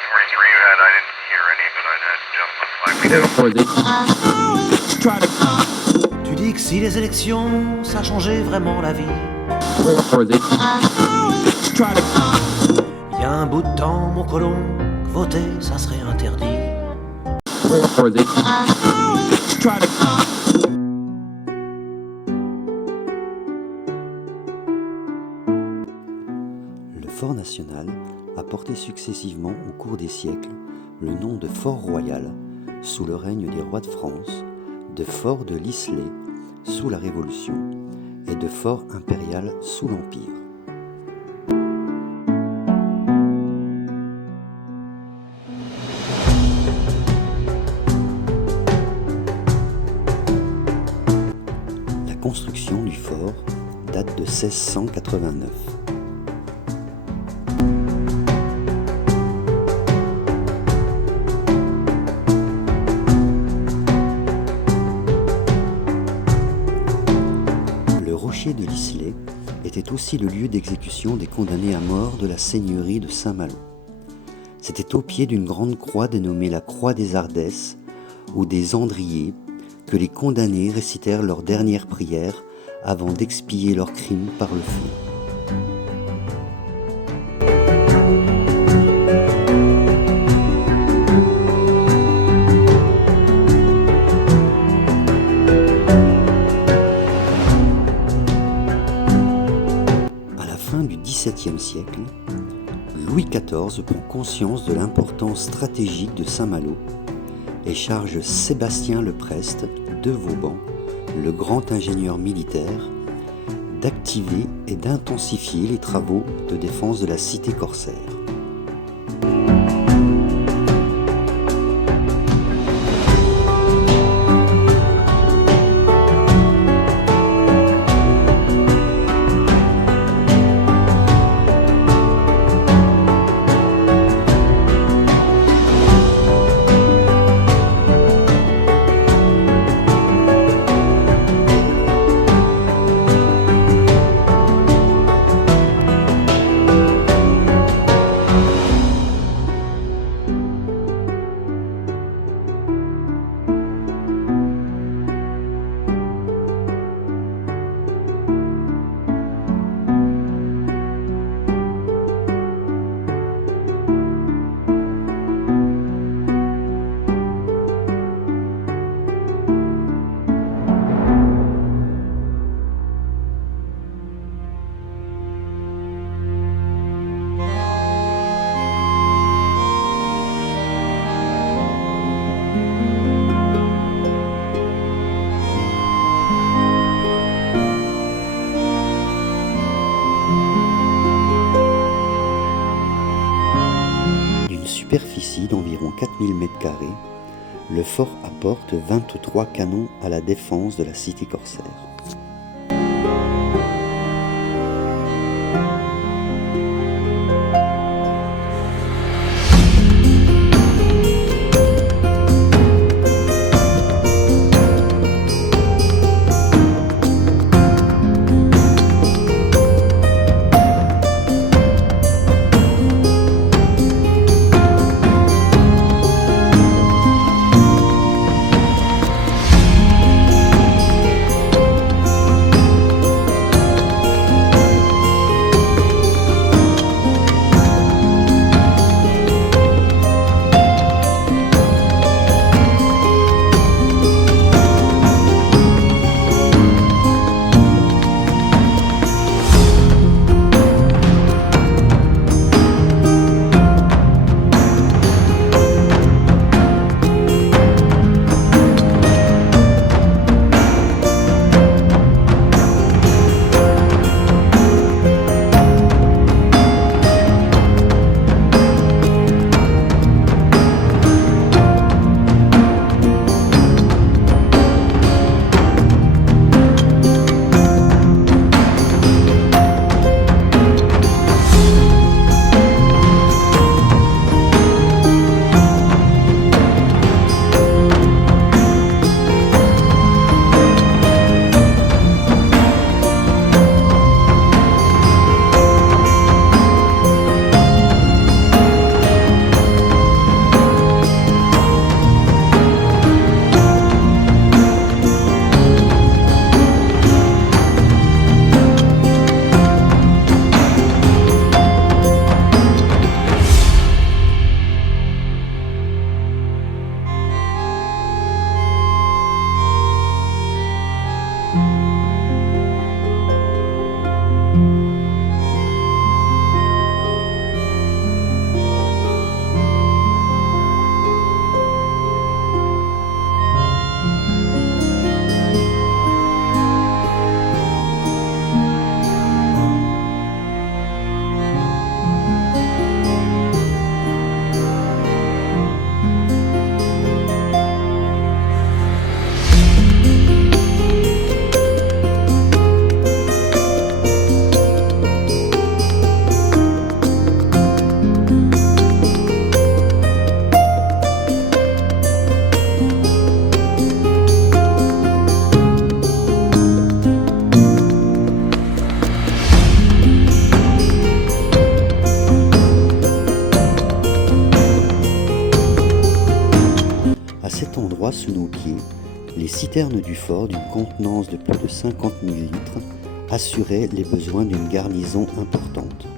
143 you had, I didn't hear any, but I'd had just like we did. Tu dis que si les élections, ça changeait vraiment la vie. Il y a un bout de temps, mon colon, que voter, ça serait interdit. Le Fort National a porté successivement au cours des siècles le nom de Fort Royal sous le règne des rois de France, de Fort de l'Islay sous la Révolution et de Fort Impérial sous l'Empire. La construction du fort date de 1689. Le rocher de l'Islay était aussi le lieu d'exécution des condamnés à mort de la seigneurie de Saint-Malo. C'était au pied d'une grande croix dénommée la Croix des Ardèsses ou des Andriers que les condamnés récitèrent leur dernière prière avant d'expier leurs crimes par le feu. À la fin du XVIIe siècle, Louis XIV prend conscience de l'importance stratégique de Saint-Malo et charge Sébastien Leprest de Vauban, le grand ingénieur militaire, d'activer et d'intensifier les travaux de défense de la cité corsaire. Superficie d'environ 4000 m², le fort apporte 23 canons à la défense de la cité corsaire. citerne du fort, d'une contenance de plus de 50 000 litres, assurait les besoins d'une garnison importante.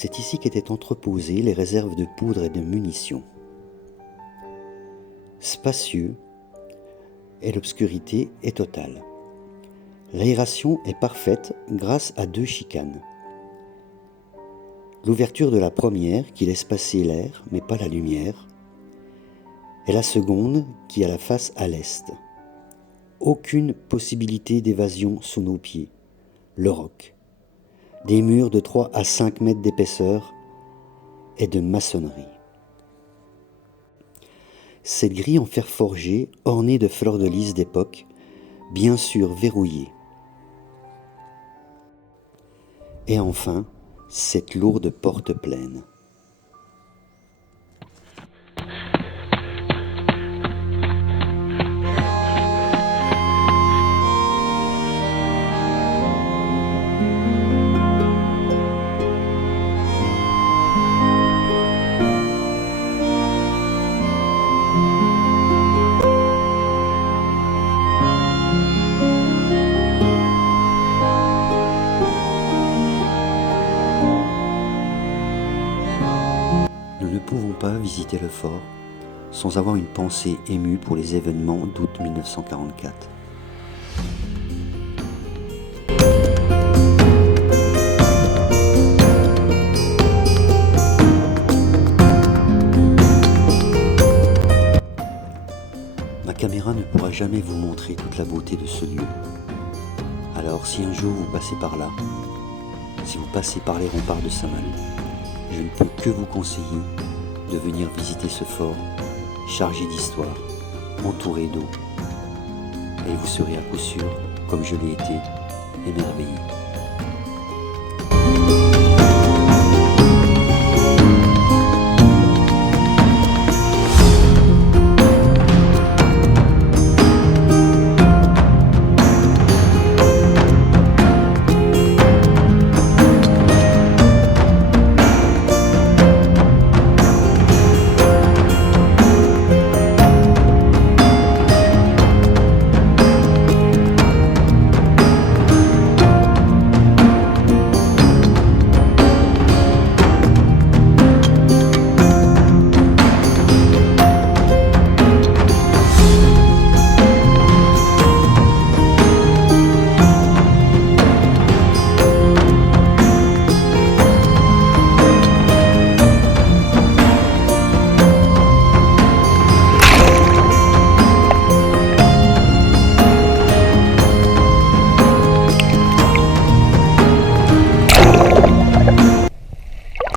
C'est ici qu'étaient entreposées les réserves de poudre et de munitions. Spacieux, et l'obscurité est totale. L'aération est parfaite grâce à 2 chicanes. L'ouverture de la première qui laisse passer l'air mais pas la lumière, et la seconde qui a la face à l'est. Aucune possibilité d'évasion sous nos pieds. Le roc. Des murs de 3 à 5 mètres d'épaisseur et de maçonnerie. Cette grille en fer forgé, ornée de fleurs de lys d'époque, bien sûr verrouillée. Et enfin, cette lourde porte pleine. Nous ne pouvons pas visiter le fort sans avoir une pensée émue pour les événements d'août 1944. Ma caméra ne pourra jamais vous montrer toute la beauté de ce lieu. Alors si un jour vous passez par là, si vous passez par les remparts de Saint-Malo, je ne peux que vous conseiller de venir visiter ce fort chargé d'histoire, entouré d'eau. Et vous serez à coup sûr, comme je l'ai été, émerveillé.